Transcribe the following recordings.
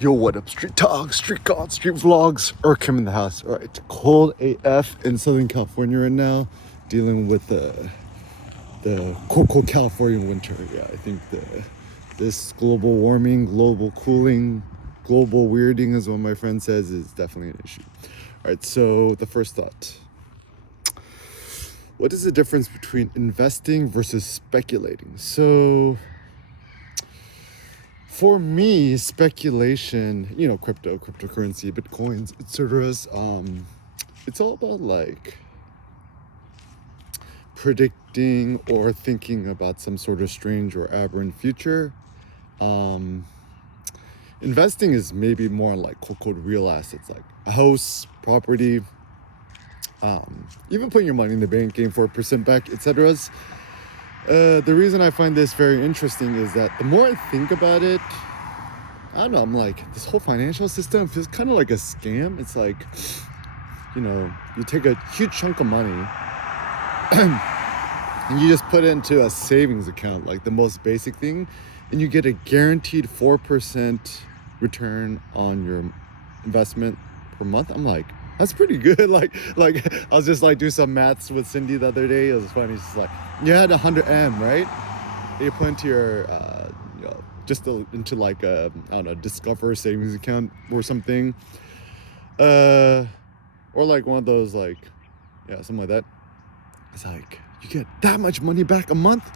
Yo, what up? Street talk, street god, street vlogs, Urkham in the house. All right, it's cold AF in Southern California right now, dealing with the cold California winter. Yeah, I think this global warming, global cooling, global weirding, as one of my friend says, is definitely an issue. All right, so the first thought. What is the difference between investing versus speculating? So for me, speculation, cryptocurrency, bitcoins, etc. It's all about like predicting or thinking about some sort of strange or aberrant future. Investing is maybe more like quote real assets, like a house, property, even putting your money in the bank, getting 4% back, etc. The reason I find this very interesting is that the more I think about it, I don't know, I'm like, this whole financial system feels kind of like a scam. It's like, you take a huge chunk of money and you just put it into a savings account, like the most basic thing, and you get a guaranteed 4% return on your investment per month. I'm like, that's pretty good. Like I was just like do some maths with Cindy the other day. It was funny. She's like, you had 100M, right? You put into your, into like a, I don't know, Discover savings account or something. Or like one of those, like, yeah, something like that. It's like, you get that much money back a month.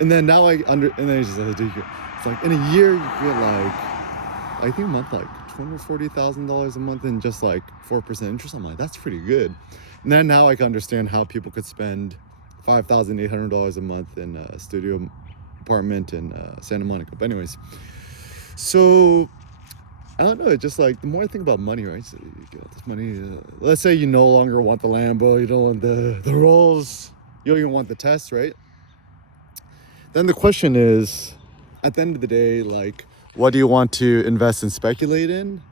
And then now and then it's just like, it's like in a year you get like, I think a month, like $240,000 a month in just like 4% interest. I'm like, that's pretty good. And then now I can understand how people could spend $5,800 a month in a studio apartment in Santa Monica. But anyways, so I don't know. It's just like the more I think about money, right? So you get all this money. Let's say you no longer want the Lambo, you don't want the Rolls, you don't even want the Tesla, right? Then the question is, at the end of the day, like, what do you want to invest and speculate in?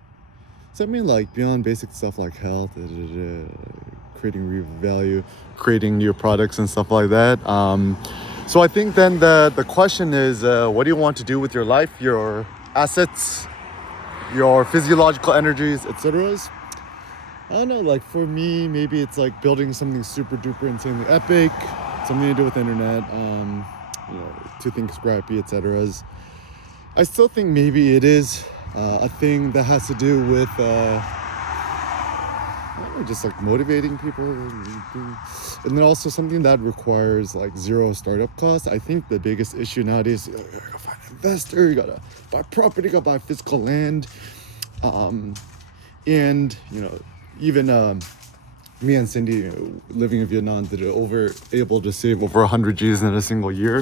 So I mean, like, beyond basic stuff like health, creating real value, creating new products and stuff like that. So I think then the question is, what do you want to do with your life, your assets, your physiological energies, etc. I don't know, like for me, maybe it's like building something super duper insanely epic, something to do with the internet, to think scrappy, etc. I still think maybe it is a thing that has to do with I don't know, just like motivating people, and then also something that requires like zero startup costs. I think the biggest issue nowadays, you gotta find an investor, you gotta buy property, you gotta buy physical land, and even me and Cindy, living in Vietnam, able to save over 100 G's in a single year.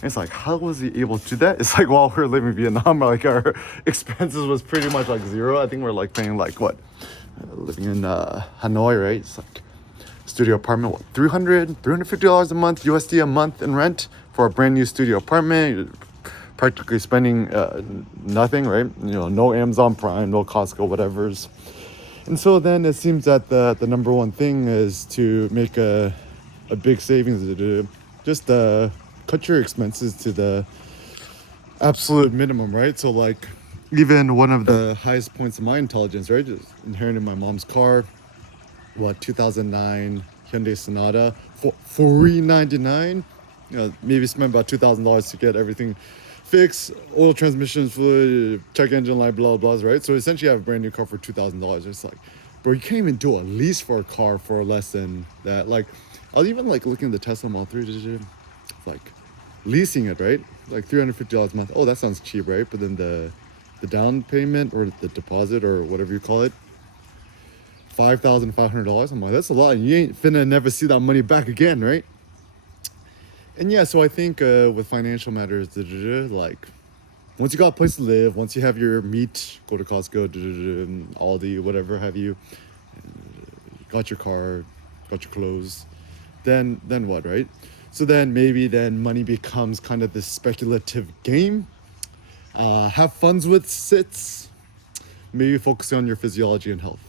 And it's like, how was he able to do that? It's like, while we were living in Vietnam, like our expenses was pretty much like zero. I think we're like paying like what, living in Hanoi, right? It's like studio apartment, what, $350 a month, USD a month in rent for a brand new studio apartment. You're practically spending nothing, right? No Amazon Prime, no Costco, whatever's. And so then it seems that the number one thing is to make a big savings, just cut your expenses to the absolute minimum, right? So like even one of the highest points of my intelligence, right, is inheriting my mom's car, 2009 Hyundai Sonata for $399. Maybe spend about $2,000 to get everything fixed, oil, transmissions, fluid, check engine light, blah blah, right? So essentially I have a brand new car for $2,000. It's like, bro, you can't even do a lease for a car for less than that. Like, I was even like looking at the Tesla Model 3, like leasing it, right? Like $350 a month. Oh, that sounds cheap, right? But then the down payment or the deposit or whatever you call it, $5,500. I'm like, that's a lot. And you ain't finna never see that money back again, right? And yeah, so I think with financial matters, like once you got a place to live, once you have your meat, go to Costco, Aldi, whatever have you, got your car, got your clothes, then what, right? So then maybe money becomes kind of this speculative game. Have funds with sits, maybe focusing on your physiology and health.